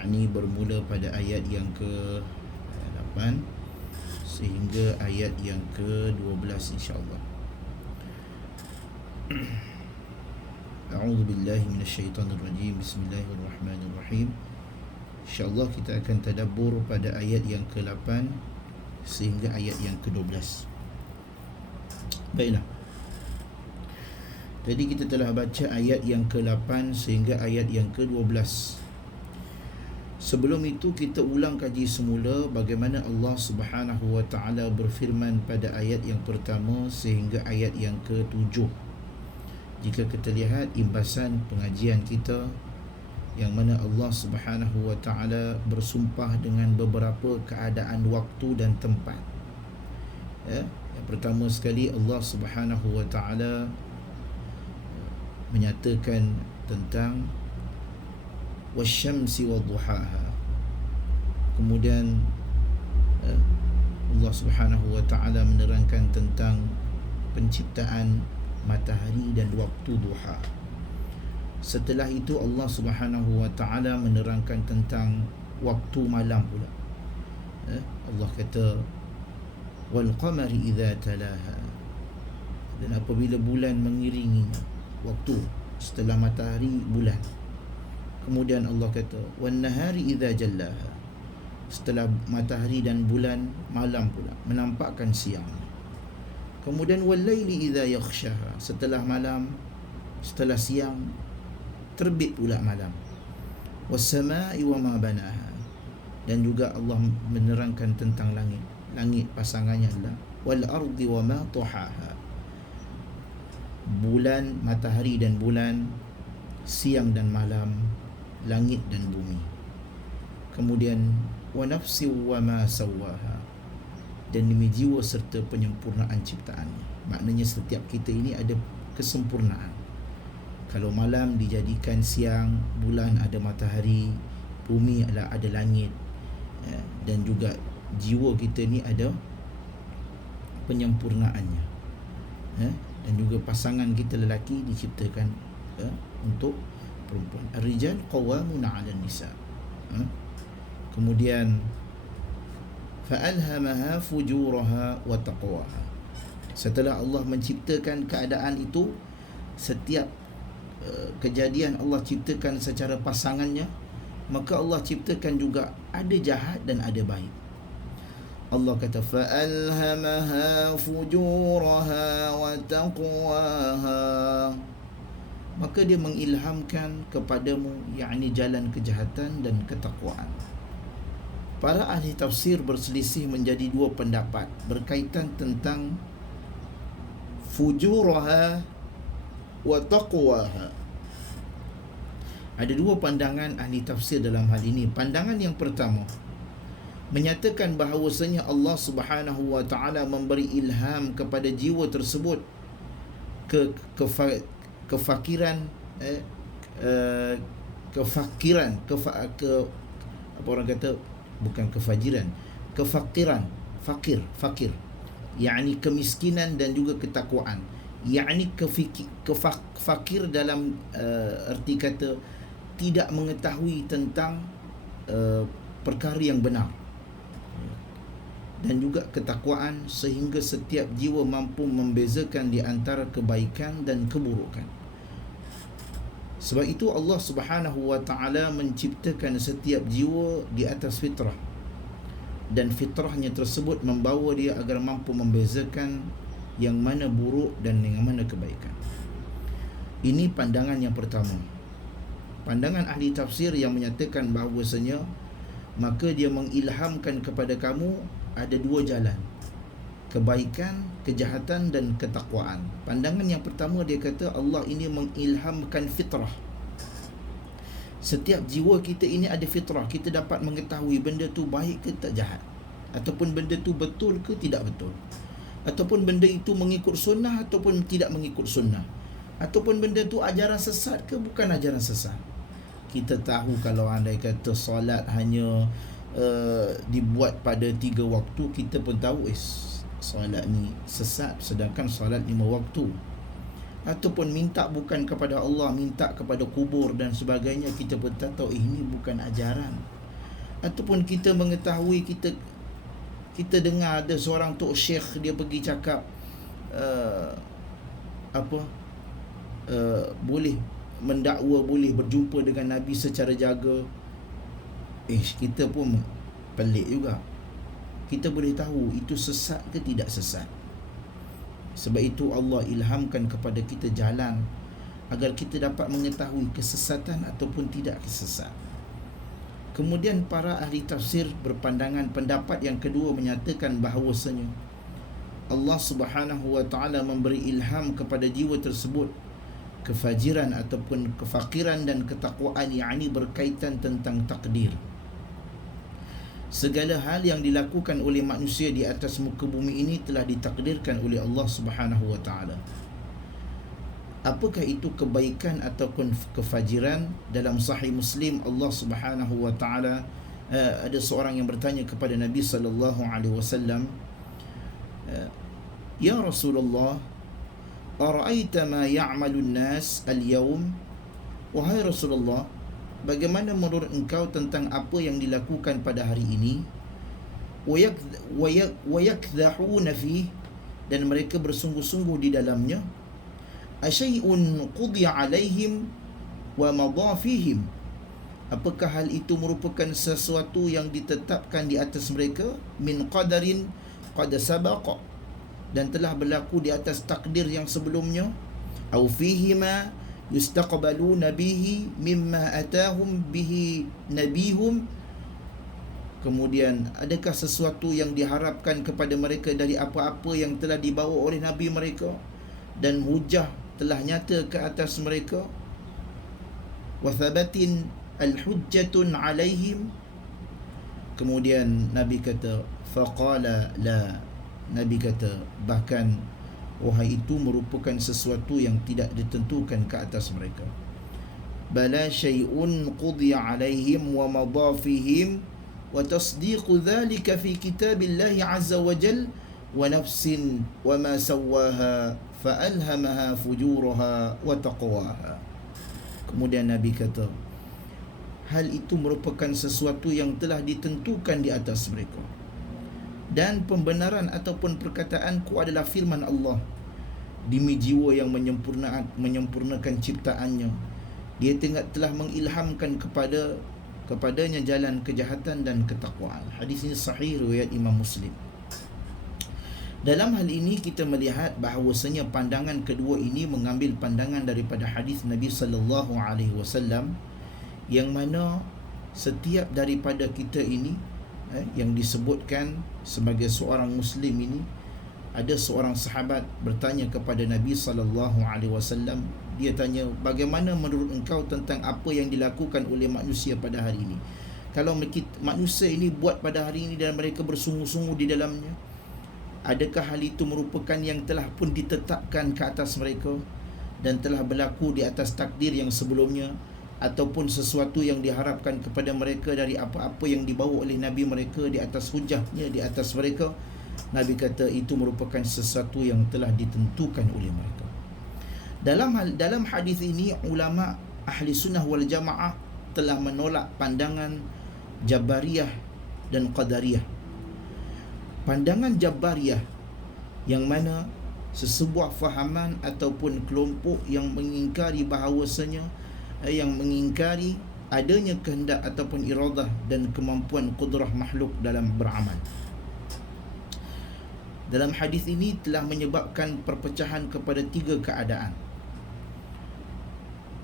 yakni bermula pada ayat yang ke-8 sehingga ayat yang ke-12 insya-Allah. A'udzu billahi minasyaitonir rajim. Bismillahirrahmanirrahim. InsyaAllah kita akan tadabbur pada ayat yang ke-8 sehingga ayat yang ke-12. Baiklah. Jadi kita telah baca ayat yang ke-8 sehingga ayat yang ke-12. Sebelum itu kita ulang kaji semula bagaimana Allah Subhanahu wa taala berfirman pada ayat yang pertama sehingga ayat yang ke-7. Jika kita lihat imbasan pengajian kita yang mana Allah Subhanahu wa taala bersumpah dengan beberapa keadaan waktu dan tempat. Ya, yang pertama sekali Allah Subhanahu wa taala menyatakan tentang wasyamsi wadduhaha. Kemudian Allah Subhanahu wa taala menerangkan tentang penciptaan matahari dan waktu duha. Setelah itu Allah Subhanahu wa taala menerangkan tentang waktu malam pula. Allah kata wal qamari idza talaha, dan apabila bulan mengiringi waktu setelah matahari bulan. Kemudian Allah kata wan nahari idza jallaha, setelah matahari dan bulan malam pula menampakkan siang. Kemudian wal laili idza yakhshaha, setelah malam, setelah siang terbit pula malam. Was samai wa ma banaha, dan juga Allah menerangkan tentang langit. Langit pasangannya adalah wal ardi wa ma tuhaha, bulan, matahari dan bulan, siang dan malam, langit dan bumi. Kemudian wa nafsi wa ma sawaha, dan demi jiwa serta penyempurnaan ciptaannya. Maknanya setiap kita ini ada kesempurnaan. Kalau malam dijadikan siang, bulan ada matahari, bumi ada langit, dan juga jiwa kita ni ada penyempurnaannya. Dan juga pasangan kita lelaki diciptakan untuk perempuan. Ar-rijal qawwamuna 'alan nisa. Kemudian fa'alhamaha fujuraha wa taqwaha. Setelah Allah menciptakan keadaan itu, setiap kejadian Allah ciptakan secara pasangannya, maka Allah ciptakan juga ada jahat dan ada baik. Allah kata fa'alhamaha fujuraha wa taqwaha, maka dia mengilhamkan kepadamu yakni jalan kejahatan dan ketakwaan. Para ahli tafsir berselisih menjadi dua pendapat berkaitan tentang fujuraha wa taqwaha. Ada dua pandangan ahli tafsir dalam hal ini. Pandangan yang pertama menyatakan bahawasanya Allah Subhanahu wa taala memberi ilham kepada jiwa tersebut kefakiran apa orang kata, bukan kefajiran, kefakiran, fakir, yakni kemiskinan dan juga ketakwaan, yakni fakir dalam erti kata tidak mengetahui tentang perkara yang benar, dan juga ketakwaan sehingga setiap jiwa mampu membezakan di antara kebaikan dan keburukan. Sebab itu Allah Subhanahu wa taala menciptakan setiap jiwa di atas fitrah, dan fitrahnya tersebut membawa dia agar mampu membezakan yang mana buruk dan yang mana kebaikan. Ini pandangan yang pertama. Pandangan ahli tafsir yang menyatakan bahawasanya maka dia mengilhamkan kepada kamu ada dua jalan, kebaikan, kejahatan dan ketakwaan. Pandangan yang pertama dia kata Allah ini mengilhamkan fitrah. Setiap jiwa kita ini ada fitrah. Kita dapat mengetahui benda tu baik ke tak jahat, ataupun benda tu betul ke tidak betul, ataupun benda itu mengikut sunnah ataupun tidak mengikut sunnah, ataupun benda tu ajaran sesat ke bukan ajaran sesat. Kita tahu kalau andai kata solat hanya dibuat pada 3 waktu, kita pun tahu solat ni sesat, sedangkan solat 5 waktu. ataupun minta bukan kepada Allah, minta kepada kubur dan sebagainya, kita pun tak tahu ini bukan ajaran. Ataupun kita mengetahui, kita dengar ada seorang tok syekh, dia pergi cakap boleh mendakwa, boleh berjumpa dengan Nabi secara jaga. Kita pun pelik juga. Kita boleh tahu itu sesat ke tidak sesat. Sebab itu Allah ilhamkan kepada kita jalan agar kita dapat mengetahui kesesatan ataupun tidak kesesat. Kemudian para ahli tafsir berpandangan, pendapat yang kedua menyatakan bahawasanya Allah Subhanahu wa taala memberi ilham kepada jiwa tersebut kefajiran ataupun kefakiran dan ketakwaan, yakni berkaitan tentang takdir. Segala hal yang dilakukan oleh manusia di atas muka bumi ini telah ditakdirkan oleh Allah Subhanahu wa taala. Apakah itu kebaikan ataupun kefajiran? Dalam Sahih Muslim, Allah Subhanahu wa taala, ada seorang yang bertanya kepada Nabi sallallahu alaihi wasallam, "Ya Rasulullah, ara'aita ma ya'malu an-nas al-yawm?" Wahai Rasulullah, bagaimana menurut engkau tentang apa yang dilakukan pada hari ini? Wayakdhahuna fi, dan mereka bersungguh-sungguh di dalamnya. Asyai'un qudiya alaihim wa madha fihim, apakah hal itu merupakan sesuatu yang ditetapkan di atas mereka, min qadarin qad sabaqa, dan telah berlaku di atas takdir yang sebelumnya, au fihima yustaqbaluna bihi mimma atahum bihi nabihum, kemudian adakah sesuatu yang diharapkan kepada mereka dari apa-apa yang telah dibawa oleh nabi mereka dan hujah telah nyata ke atas mereka, wa thabatin al-hujjatun alaihim. Kemudian Nabi kata, faqala la, Nabi kata bahkan wahai itu merupakan sesuatu yang tidak ditentukan ke atas mereka. Bala syai'un qudiya alaihim wa madha fihim wa tasdiqu dhalika fi kitabillahi azza wa jal wa nafsin wa ma sawaha fa alhamaha fujuraha wa taqwaha. Kemudian Nabi kata, hal itu merupakan sesuatu yang telah ditentukan di atas mereka, dan pembenaran ataupun perkataanku adalah firman Allah. Demi jiwa yang menyempurnakan ciptaannya, dia telah mengilhamkan kepadanya jalan kejahatan dan ketakwaan. Hadis ini sahih riwayat Imam Muslim. Dalam hal ini kita melihat bahawasanya pandangan kedua ini mengambil pandangan daripada hadis Nabi sallallahu alaihi wasallam, yang mana setiap daripada kita ini yang disebutkan sebagai seorang muslim ini, ada seorang sahabat bertanya kepada Nabi sallallahu alaihi wasallam. Dia tanya, bagaimana menurut engkau tentang apa yang dilakukan oleh manusia pada hari ini? Kalau manusia ini buat pada hari ini dan mereka bersungguh-sungguh di dalamnya, adakah hal itu merupakan yang telah pun ditetapkan ke atas mereka dan telah berlaku di atas takdir yang sebelumnya, ataupun sesuatu yang diharapkan kepada mereka dari apa-apa yang dibawa oleh Nabi mereka di atas hujahnya di atas mereka? Nabi kata itu merupakan sesuatu yang telah ditentukan oleh mereka. Dalam hadis ini, ulama ahli sunnah wal jamaah telah menolak pandangan Jabariyah dan Qadariyah. Pandangan Jabariyah yang mana sesebuah fahaman ataupun kelompok yang mengingkari bahawasanya, yang mengingkari adanya kehendak ataupun iradah dan kemampuan kudrah makhluk dalam beramal. Dalam hadis ini telah menyebabkan perpecahan kepada 3 keadaan.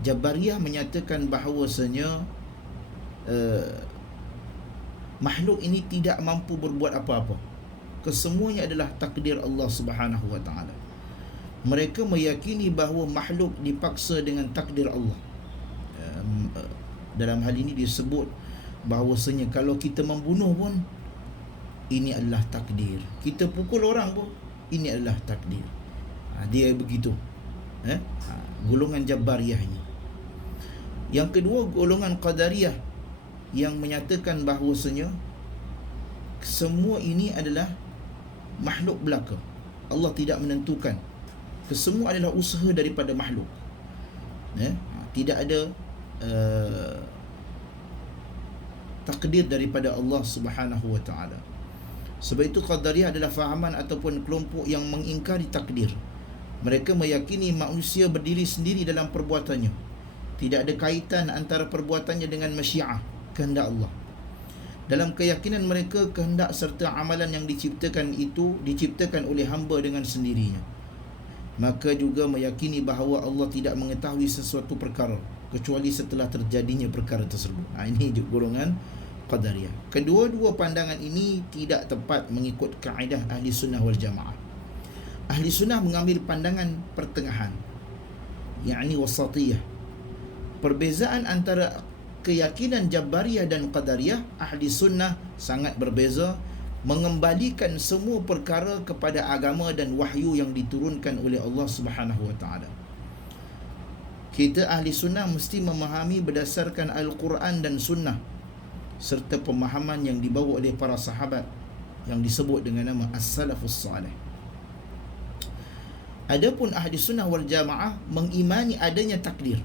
Jabariyah menyatakan bahawasanya makhluk ini tidak mampu berbuat apa-apa. Kesemuanya adalah takdir Allah Subhanahu wa taala. Mereka meyakini bahawa makhluk dipaksa dengan takdir Allah. Dalam hal ini disebut bahawasanya kalau kita membunuh pun ini adalah takdir. Kita pukul orang pun ini adalah takdir. Dia begitu. Golongan Jabariyah ini. Yang kedua, golongan Qadariyah yang menyatakan bahawasanya semua ini adalah makhluk belaka. Allah tidak menentukan. Kesemua adalah usaha daripada makhluk. Tidak ada takdir daripada Allah Subhanahu wa taala. Sebab itu Qadariyah adalah fahaman ataupun kelompok yang mengingkari takdir. Mereka meyakini manusia berdiri sendiri dalam perbuatannya. Tidak ada kaitan antara perbuatannya dengan masyiah, kehendak Allah. Dalam keyakinan mereka, kehendak serta amalan yang diciptakan itu diciptakan oleh hamba dengan sendirinya. Maka juga meyakini bahawa Allah tidak mengetahui sesuatu perkara kecuali setelah terjadinya perkara tersebut. Ini golongan Qadariyah. Kedua-dua pandangan ini tidak tepat mengikut kaedah Ahli Sunnah wal Jamaah. Ahli Sunnah mengambil pandangan pertengahan, yakni wasatiyah. Perbezaan antara keyakinan Jabariyah dan Qadariyah, Ahli Sunnah sangat berbeza, mengembalikan semua perkara kepada agama dan wahyu yang diturunkan oleh Allah Subhanahu wa taala. Kita Ahli Sunnah mesti memahami berdasarkan Al-Quran dan Sunnah serta pemahaman yang dibawa oleh para sahabat yang disebut dengan nama As-Salafus Salih. Adapun Ahli Sunnah wal Jamaah mengimani adanya takdir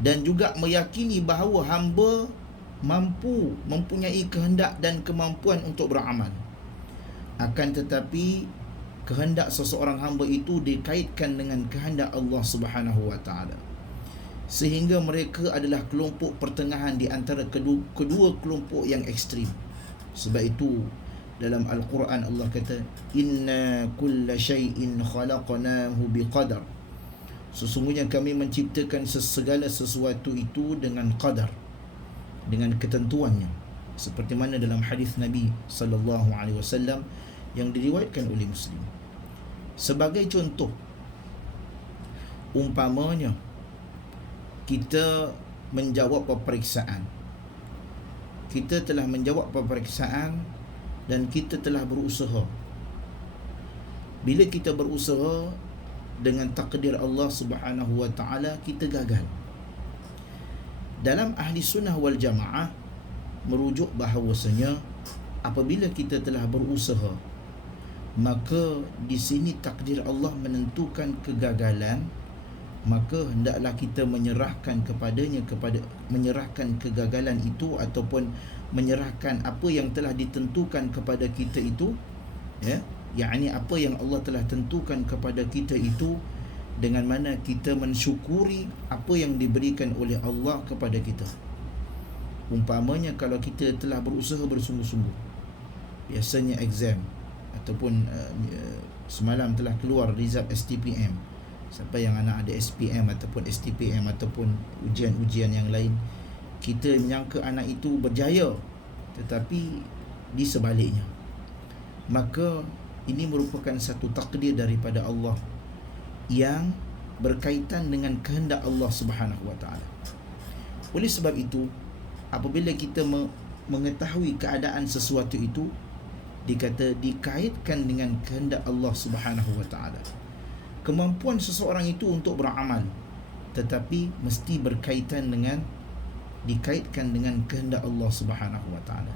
dan juga meyakini bahawa hamba mempunyai kehendak dan kemampuan untuk beramal. Akan tetapi kehendak seseorang hamba itu dikaitkan dengan kehendak Allah Subhanahu wa taala. Sehingga mereka adalah kelompok pertengahan di antara kedua kelompok yang ekstrim. Sebab itu dalam Al-Quran Allah kata, inna kulla syai'in khalaqnahu biqadar. Sesungguhnya kami menciptakan segala sesuatu itu dengan qadar, dengan ketentuannya, seperti mana dalam hadis Nabi sallallahu alaihi wasallam yang diriwayatkan oleh Muslim. Sebagai contoh, umpamanya kita menjawab peperiksaan. Kita telah menjawab peperiksaan dan kita telah berusaha. Bila kita berusaha dengan takdir Allah Subhanahu wa taala, kita gagal. Dalam Ahli Sunnah wal Jamaah merujuk bahawasanya apabila kita telah berusaha, maka di sini takdir Allah menentukan kegagalan, maka hendaklah kita menyerahkan menyerahkan kegagalan itu ataupun menyerahkan apa yang telah ditentukan kepada kita itu, yakni apa yang Allah telah tentukan kepada kita itu, dengan mana kita mensyukuri apa yang diberikan oleh Allah kepada kita. Umpamanya kalau kita telah berusaha bersungguh-sungguh, biasanya exam ataupun semalam telah keluar result STPM. Siapa yang anak ada SPM ataupun STPM ataupun ujian-ujian yang lain, kita menyangka anak itu berjaya, tetapi di sebaliknya. Maka ini merupakan satu takdir daripada Allah yang berkaitan dengan kehendak Allah Subhanahu wa taala. Oleh sebab itu, apabila kita mengetahui keadaan sesuatu itu, dikata dikaitkan dengan kehendak Allah Subhanahu wa taala. Kemampuan seseorang itu untuk beramal, tetapi mesti berkaitan dengan, dikaitkan dengan kehendak Allah Subhanahu wa taala.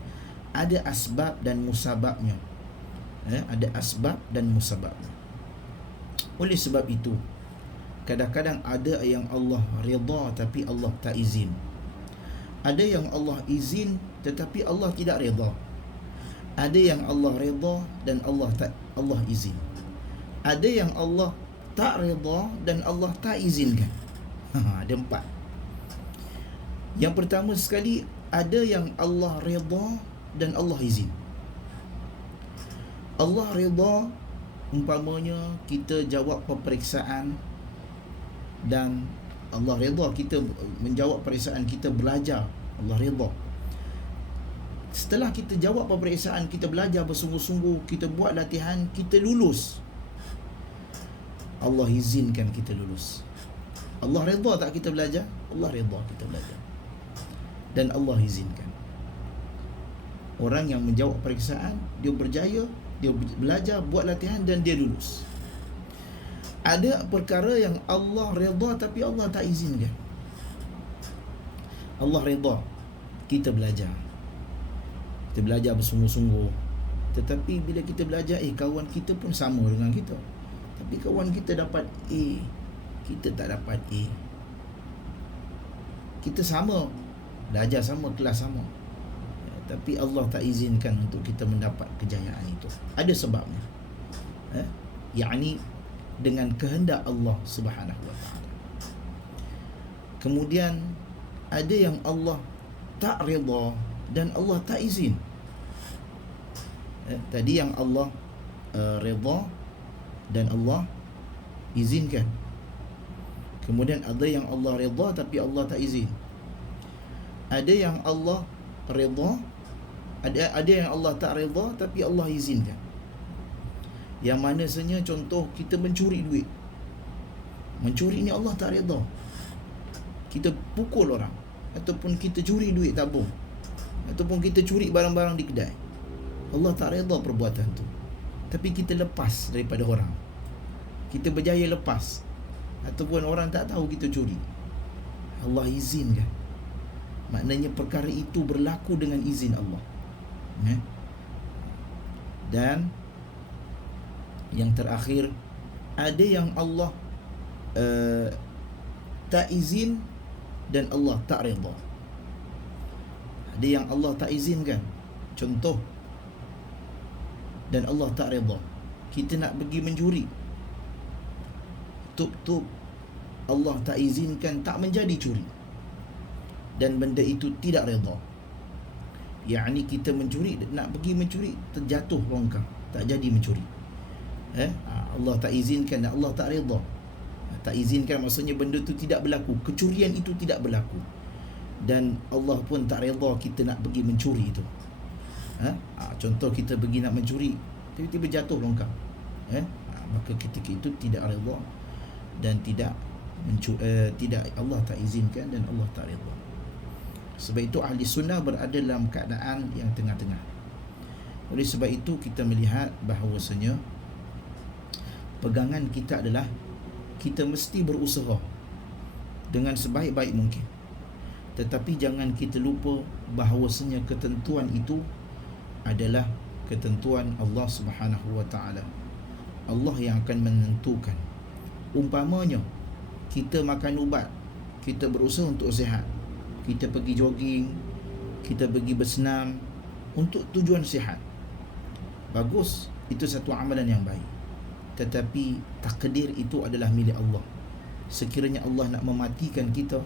Ada asbab dan musababnya. Ada asbab dan musababnya. Oleh sebab itu, kadang-kadang ada yang Allah redha tapi Allah tak izin. Ada yang Allah izin tetapi Allah tidak redha. Ada yang Allah redha dan Allah izin. Ada yang Allah tak redha dan Allah tak izinkan. Ada 4. Yang pertama sekali, ada yang Allah redha dan Allah izin. Allah redha, umpamanya kita jawab peperiksaan dan Allah redha kita menjawab peperiksaan, kita belajar, Allah redha. Setelah kita jawab peperiksaan, kita belajar bersungguh-sungguh, kita buat latihan, kita lulus. Allah izinkan kita lulus. Allah redha tak kita belajar? Allah redha kita belajar. Dan Allah izinkan. Orang yang menjawab peperiksaan, dia berjaya, dia belajar, buat latihan dan dia lulus. Ada perkara yang Allah redha tapi Allah tak izinkan. Allah redha kita belajar. Kita belajar bersungguh-sungguh. Tetapi bila kita belajar, kawan kita pun sama dengan kita. Tapi kawan kita dapat A, kita tak dapat A. Kita sama, belajar sama, kelas sama, tapi Allah tak izinkan untuk kita mendapat kejayaan itu. Ada sebabnya. Yakni dengan kehendak Allah Subhanahu wa taala. Kemudian ada yang Allah tak redha dan Allah tak izin. Tadi yang Allah redha dan Allah izinkan. Kemudian ada yang Allah redha tapi Allah tak izin. Ada yang Allah redha, ada yang Allah tak redha tapi Allah izinkan. Yang mana sebenarnya contoh kita mencuri duit. Mencuri ni Allah tak redha. Kita pukul orang, ataupun kita curi duit tabung, ataupun kita curi barang-barang di kedai, Allah tak redha perbuatan tu. Tapi kita lepas daripada orang, kita berjaya lepas, ataupun orang tak tahu kita curi, Allah izinkan. Maknanya perkara itu berlaku dengan izin Allah. Dan yang terakhir, ada yang Allah tak izin dan Allah tak redha. Ada yang Allah tak izinkan, contoh, dan Allah tak redha. Kita nak pergi mencuri, tup-tup Allah tak izinkan, tak menjadi curi, dan benda itu tidak redha. Yakni kita mencuri, nak pergi mencuri, terjatuh longkang, tak jadi mencuri. Allah tak izinkan dan Allah tak redha. Tak izinkan maksudnya benda tu tidak berlaku, kecurian itu tidak berlaku, dan Allah pun tak redha kita nak pergi mencuri itu. Contoh kita pergi nak mencuri, tiba-tiba jatuh longkang, maka ketika itu tidak redha dan tidak Allah tak izinkan dan Allah tak redha. Sebab itu ahli sunnah berada dalam keadaan yang tengah-tengah. Oleh sebab itu kita melihat bahawasanya pegangan kita adalah kita mesti berusaha dengan sebaik-baik mungkin, tetapi jangan kita lupa bahawasanya ketentuan itu adalah ketentuan Allah Subhanahu wa taala. Allah yang akan menentukan. Umpamanya kita makan ubat, kita berusaha untuk sihat, kita pergi jogging, kita pergi bersenam untuk tujuan sihat, bagus, itu satu amalan yang baik. Tetapi takdir itu adalah milik Allah. Sekiranya Allah nak mematikan kita,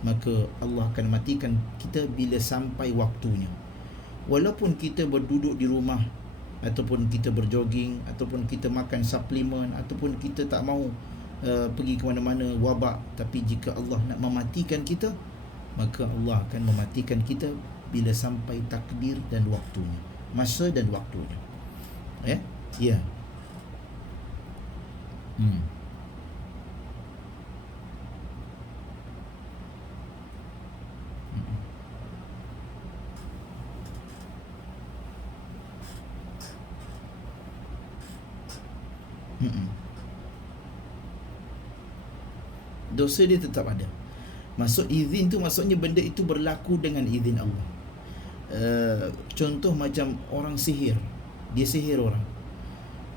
maka Allah akan matikan kita bila sampai waktunya. Walaupun kita berduduk di rumah, ataupun kita berjoging, ataupun kita makan suplemen, ataupun kita tak mau pergi ke mana-mana wabak, tapi jika Allah nak mematikan kita, maka Allah akan mematikan kita bila sampai takdir dan waktunya, masa dan waktunya. Ya. Dosa dia tetap ada. Maksud izin tu maksudnya benda itu berlaku dengan izin Allah. Contoh macam orang sihir, dia sihir orang,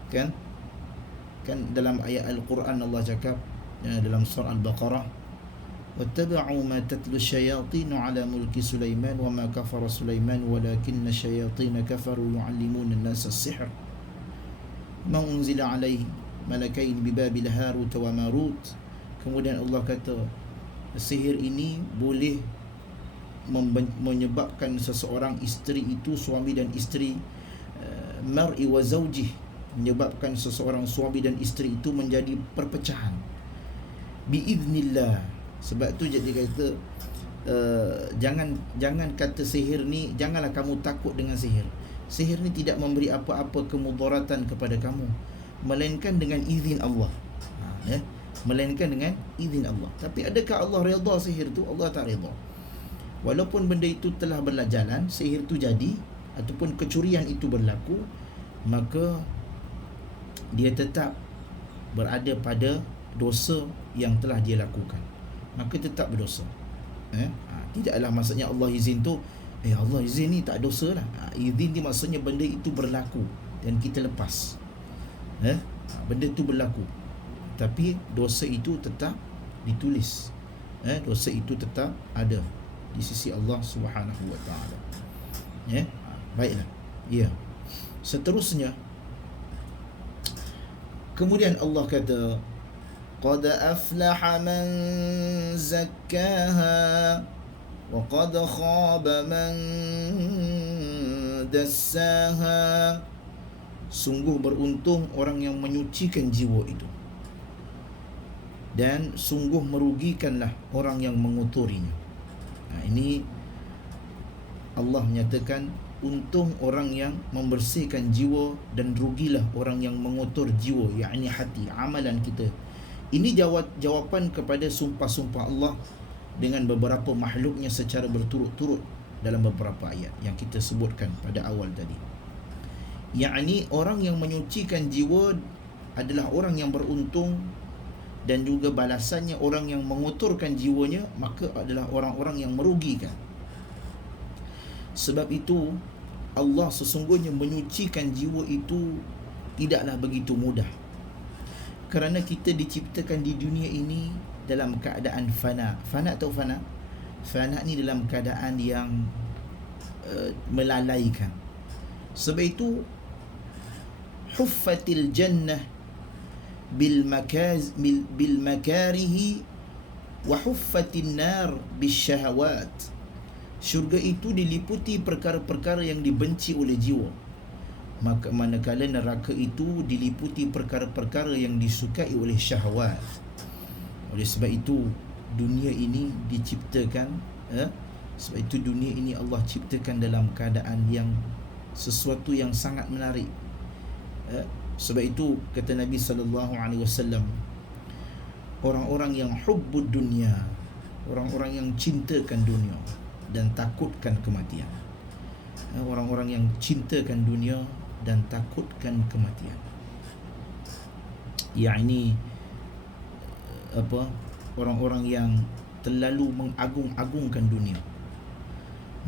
kan dalam ayat Al-Quran Allah cakap dalam surah Al-Baqarah, wattaba'u ma tatlu asyayatin 'ala mulki Sulaiman wa ma kafara Sulaiman walakinna asyayatin kafaru yu'allimuna an-nasa as-sihr ma unzila 'alaihi malakain bi Babil Harut wa Marut. Kemudian Allah kata sihir ini boleh menyebabkan seseorang, isteri itu, suami dan isteri, mar'i wa zawjih, menyebabkan seseorang suami dan isteri itu menjadi perpecahan biiznillah. Sebab tu jadi kata jangan kata sihir ni, janganlah kamu takut dengan sihir. Sihir ni tidak memberi apa-apa kemudaratan kepada kamu, melainkan dengan izin Allah. Melainkan dengan izin Allah. Tapi adakah Allah redha sihir tu? Allah tak redha. Walaupun benda itu telah berjalan, sihir tu jadi, ataupun kecurian itu berlaku, maka dia tetap berada pada dosa yang telah dia lakukan, maka tetap berdosa. Tidaklah maksudnya Allah izin tu, Allah izin ni tak dosa lah. Izin ni maksudnya benda itu berlaku dan kita lepas. Benda tu berlaku, tapi dosa itu tetap ditulis. Dosa itu tetap ada di sisi Allah Subhanahu wa taala. Baiklah. Ya. Seterusnya, kemudian Allah kata, qad aflaha man zakkaha wa qad khaba man dassaha. Sungguh beruntung orang yang menyucikan jiwa itu, dan sungguh merugikanlah orang yang mengotorinya. Ini Allah menyatakan, untung orang yang membersihkan jiwa dan rugilah orang yang mengotor jiwa, yakni hati, amalan kita. Ini jawapan kepada sumpah-sumpah Allah dengan beberapa makhluknya secara berturut-turut dalam beberapa ayat yang kita sebutkan pada awal tadi. Yakni orang yang menyucikan jiwa adalah orang yang beruntung, dan juga balasannya orang yang mengotorkan jiwanya maka adalah orang-orang yang merugikan. Sebab itu Allah sesungguhnya menyucikan jiwa itu tidaklah begitu mudah, kerana kita diciptakan di dunia ini dalam keadaan fana. Fana atau fana? Fana ni dalam keadaan yang melalaikan. Sebab itu huffatil jannah bil makarihi wa huffatin nar bis syahawat. Syurga itu diliputi perkara-perkara yang dibenci oleh jiwa, maka manakala neraka itu diliputi perkara-perkara yang disukai oleh syahwat. Oleh sebab itu dunia ini diciptakan, sebab itu dunia ini Allah ciptakan dalam keadaan yang sesuatu yang sangat menarik. Sebab itu kata Nabi SAW, orang-orang yang hubbud dunia, orang-orang yang cintakan dunia dan takutkan kematian. Orang-orang yang cintakan dunia dan takutkan kematian, yakni orang-orang yang terlalu mengagung-agungkan dunia,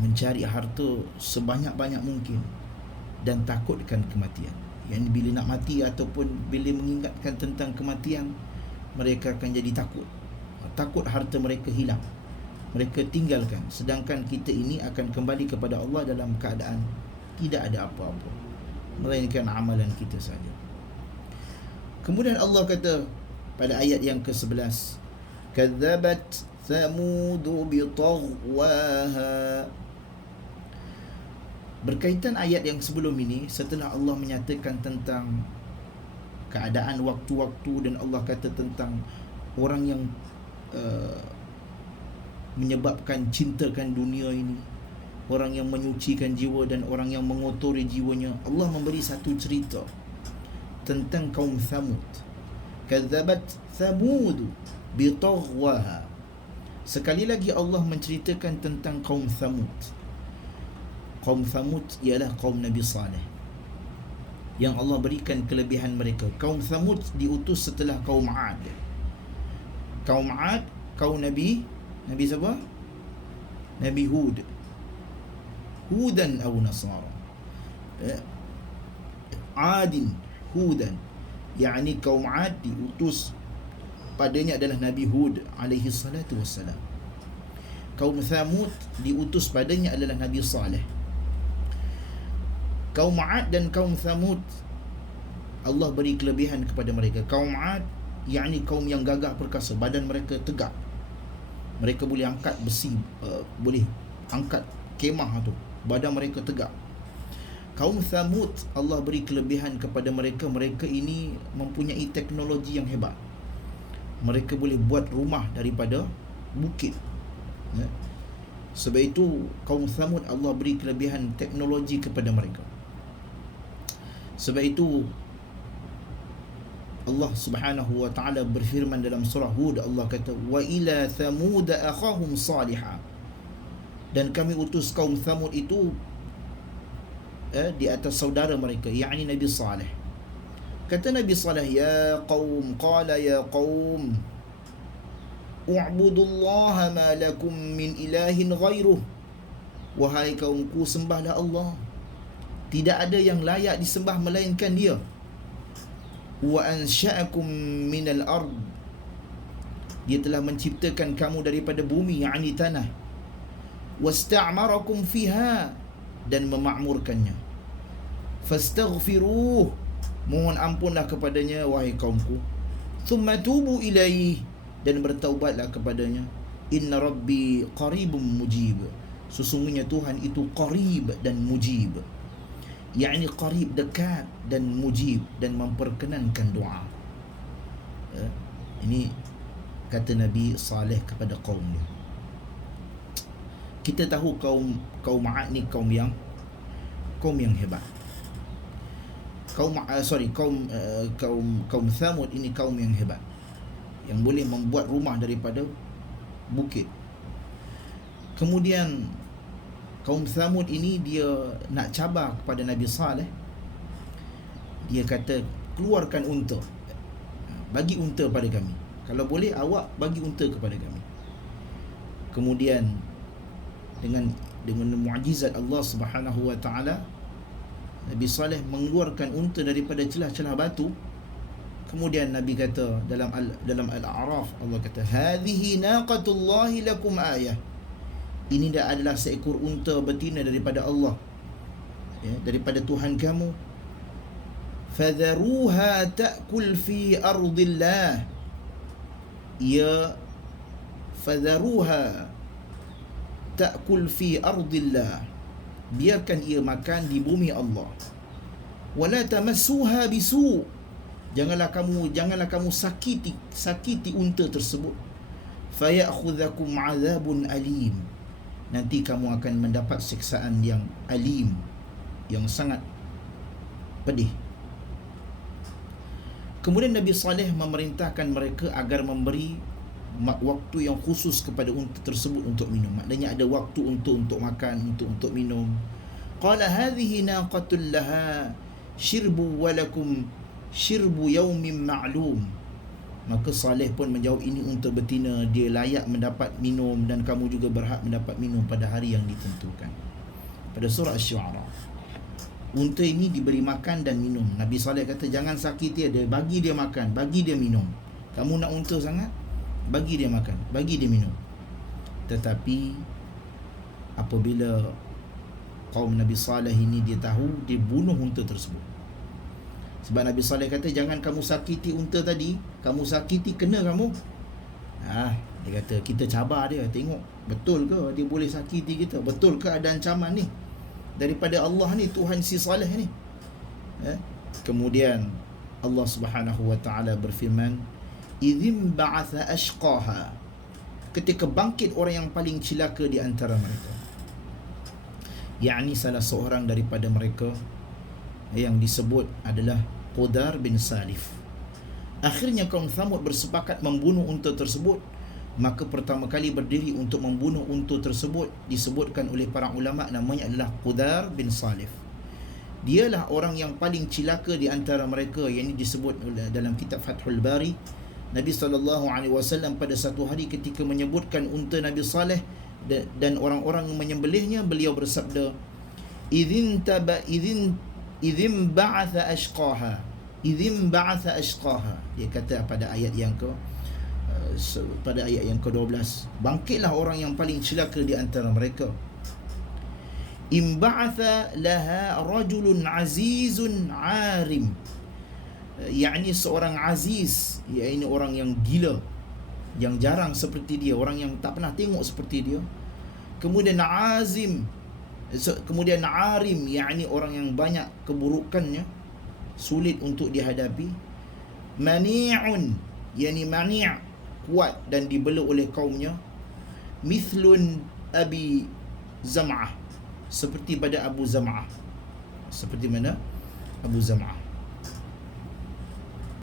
mencari harta sebanyak-banyak mungkin dan takutkan kematian. Yang bila nak mati ataupun bila mengingatkan tentang kematian, mereka akan jadi takut harta mereka hilang, mereka tinggalkan. Sedangkan kita ini akan kembali kepada Allah dalam keadaan tidak ada apa-apa melainkan amalan kita saja. Kemudian Allah kata pada ayat yang ke-11, kadzabat thamud bi taghwaha. Berkaitan ayat yang sebelum ini, setelah Allah menyatakan tentang keadaan waktu-waktu, dan Allah kata tentang orang yang menyebabkan cintakan dunia ini, orang yang menyucikan jiwa dan orang yang mengotori jiwanya, Allah memberi satu cerita tentang kaum Thamud. Kadzabat Thamud bi taghwaha. Sekali lagi Allah menceritakan tentang kaum Thamud. Kaum Thamud ialah kaum Nabi Saleh yang Allah berikan kelebihan mereka. Kaum Thamud diutus setelah kaum Ad. Kaum Ad, kaum Nabi siapa? Nabi Hud. Hudan atau Nasara. Adin, Hudan. Yakni kaum Ad diutus padanya adalah Nabi Hud alaihi salatu wassalam. Kaum Thamud diutus padanya adalah Nabi Saleh. Kaum Ad dan kaum Thamud Allah beri kelebihan kepada mereka. Kaum Ad yakni kaum yang gagah perkasa, badan mereka tegak, mereka boleh angkat besi, boleh angkat kemah tu, badan mereka tegak. Kaum Thamud Allah beri kelebihan kepada mereka. Mereka ini mempunyai teknologi yang hebat. Mereka boleh buat rumah daripada bukit. Sebab itu kaum Thamud Allah beri kelebihan teknologi kepada mereka. Sebab itu Allah Subhanahu wa taala berfirman dalam surah Hud, Allah kata, wa ila thamud akhahum salihah. Dan kami utus kaum Thamud itu di atas saudara mereka, yakni Nabi Saleh. Kata Nabi Saleh, ya qaum, qala ya qaum u'budullaha ma lakum min ilahin ghairuh. Wahai kaumku, sembahlah Allah, tidak ada yang layak disembah melainkan Dia. wa ansha'akum minal ard, dia telah menciptakan kamu daripada bumi, yakni tanah, wasta'marakum fiha, dan memakmurkannya, fastaghfiruh, mohon ampunlah kepadanya wahai kaumku, thumma tubu ilaih, dan bertaubatlah kepadanya, inna rabbi qaribun mujib, sesungguhnya Tuhan itu qarib dan mujib, yakni qarib dekat, dan mujib dan memperkenankan doa. Ini kata Nabi Saleh kepada kaum dia. Kita tahu kaum Ma'ad ni kaum yang hebat. Kaum Thamud ini kaum yang hebat, yang boleh membuat rumah daripada bukit. Kemudian kaum Thamud ini dia nak cabar kepada Nabi Saleh. Dia kata, keluarkan unta, bagi unta pada kami, kalau boleh awak bagi unta kepada kami. Kemudian dengan mukjizat Allah Subhanahu wa taala, Nabi Saleh mengeluarkan unta daripada celah-celah batu. Kemudian Nabi kata dalam Al-A'raf, Allah kata, hadhihi naqatullahi lakum ayah, ini dah adalah seekor unta betina daripada Allah, daripada Tuhan kamu. Fadharuha ta'kul fi ardillah, fadharuha ta'kul fi ardillah, biarkan ia makan di bumi Allah. Wala tamassuha bisu, janganlah kamu sakiti unta tersebut. Fayakhudhakum 'adzabun alim, nanti kamu akan mendapat siksaan yang alim, yang sangat pedih. Kemudian Nabi Saleh memerintahkan mereka agar memberi waktu yang khusus kepada unta tersebut untuk minum. Maknanya ada waktu untuk makan, untuk minum. Qala hadhihi naqatul laha shirbu wa lakum shirbu yaumin ma'lum. Maka Saleh pun menjawab, ini unta betina, dia layak mendapat minum, dan kamu juga berhak mendapat minum pada hari yang ditentukan. Pada surah Asy-Syu'ara, unta ini diberi makan dan minum. Nabi Saleh kata, jangan sakiti dia, bagi dia makan, bagi dia minum. Kamu nak unta sangat, bagi dia makan, bagi dia minum. Tetapi apabila kaum Nabi Saleh ini dia tahu, dia bunuh unta tersebut. Sebab Nabi Saleh kata, jangan kamu sakiti unta tadi, kamu sakiti kena kamu. Dia kata, kita cabar dia, tengok betul ke dia boleh sakiti kita, betul ke ada ancaman ni daripada Allah ni, Tuhan si Saleh ni. Kemudian Allah Subhanahu wa taala berfirman, idzim ba'atha ashqaha, ketika bangkit orang yang paling cilaka di antara mereka, yakni salah seorang daripada mereka yang disebut adalah Qudar bin Salif. Akhirnya kaum Thamud bersepakat membunuh unta tersebut. Maka pertama kali berdiri untuk membunuh unta tersebut disebutkan oleh para ulama, namanya adalah Qudar bin Salif. Dialah orang yang paling cilaka di antara mereka, yang disebut dalam kitab Fathul Bari. Nabi SAW pada satu hari ketika menyebutkan unta Nabi Saleh dan orang-orang yang menyembelihnya, beliau bersabda, idzim ba'atha ashqaha, idzim ba'atha ashqaha. Dia kata pada ayat yang ke-12, bangkitlah orang yang paling celaka di antara mereka. Im ba'atha laha rajulun azizun arim, yakni seorang aziz, yakni orang yang gila, yang jarang seperti dia, orang yang tak pernah tengok seperti dia. Kemudian azim, kemudian arim, yakni orang yang banyak keburukannya, sulit untuk dihadapi. Mani'un, yakni mani', kuat dan dibela oleh kaumnya. Mithlun Abi Zam'ah, seperti pada Abu Zam'ah. Seperti mana? Abu Zam'ah.